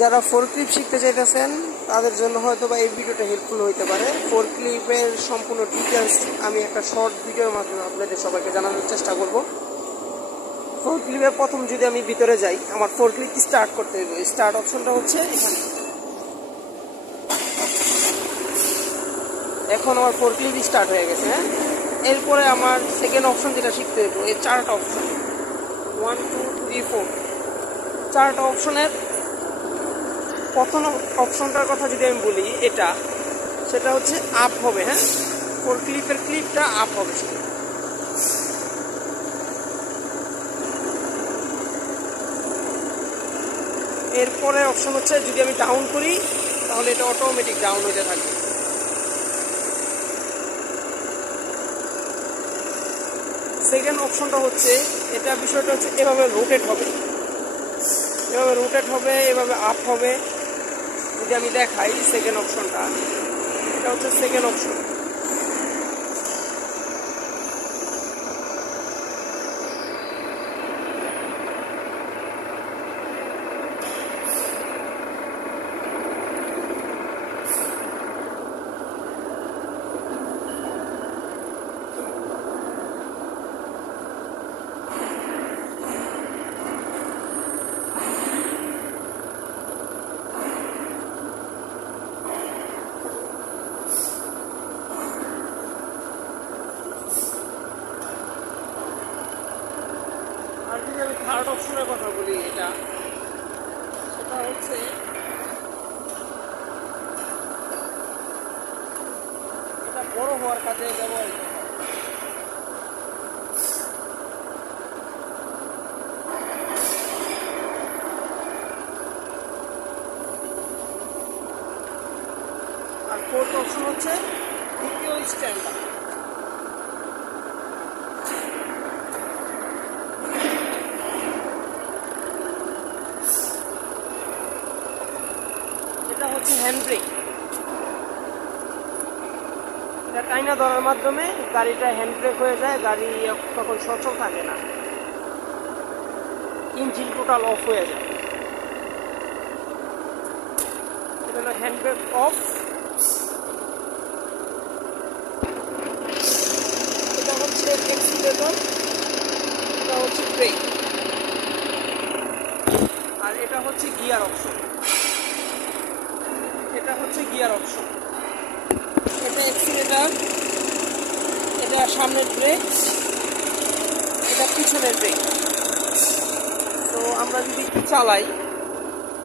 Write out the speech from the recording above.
যারা ফোরক্লিপ শিখতে চাইতেছেন তাদের জন্য হয়তো বা এই ভিডিওটা হেল্পফুল হতে পারে। ফোরক্লিপের সম্পূর্ণ ডিটেলস আমি একটা শর্ট ভিডিওর মাধ্যমে আপনাদের সবাইকে জানানোর চেষ্টা করব। ফোরক্লিপের প্রথম যদি আমি ভিতরে যাই, আমার ফোরক্লিপ স্টার্ট করতে হবে। স্টার্ট অপশনটা হচ্ছে এখানে। এখন আমার ফোরক্লিপ স্টার্ট হয়ে গেছে। হ্যাঁ, এরপরে আমার সেকেন্ড অপশন যেটা শিখতে হবে, এই চারটা অপশন 1 2 3 4 চারটা অপশনের প্রথম অপশনটার কথা যদি আমি বলি, সেটা হচ্ছে আপ হবে। হ্যাঁ, ফোরক্লিপের ক্লিপটা আপ হবে সেটা। এরপরে অপশন হচ্ছে যদি আমি ডাউন করি তাহলে এটা অটোমেটিক ডাউন হতে থাকবে। সেকেন্ড অপশনটা হচ্ছে বিষয়টা হচ্ছে এভাবে রোটেট হবে, এভাবে আপ হবে। যদি আমি দেখাই সেকেন্ড অপশনটা, এটা হচ্ছে সেকেন্ড অপশন। আর যদি আমি থার্ড অপশনের কথা বলি, সেটা হচ্ছে এটা বড় হওয়ার কাজে ব্যবহৃত হয়। আর ফোর্থ অপশন হচ্ছে দ্বিতীয় স্ট্যান্ডার্ড। এটা হচ্ছে হ্যান্ড ব্রেক। এটা টাইনা ধরার মাধ্যমে গাড়িটা হ্যান্ড ব্রেক হয়ে যায়, গাড়ি তখন সচল থাকে না, ইঞ্জিন টোটাল অফ হয়ে যায়। এটা হলো হ্যান্ড ব্রেক অফ। এটা হচ্ছে অ্যাক্সিলারেটর, এটা হচ্ছে ব্রেক, আর এটা হচ্ছে গিয়ার অপশন। এটা অ্যাক্সিলারেটর, এটা সামনের ব্রেক, এটা পিছনের ব্রেক। তো আমরা যদি চালাই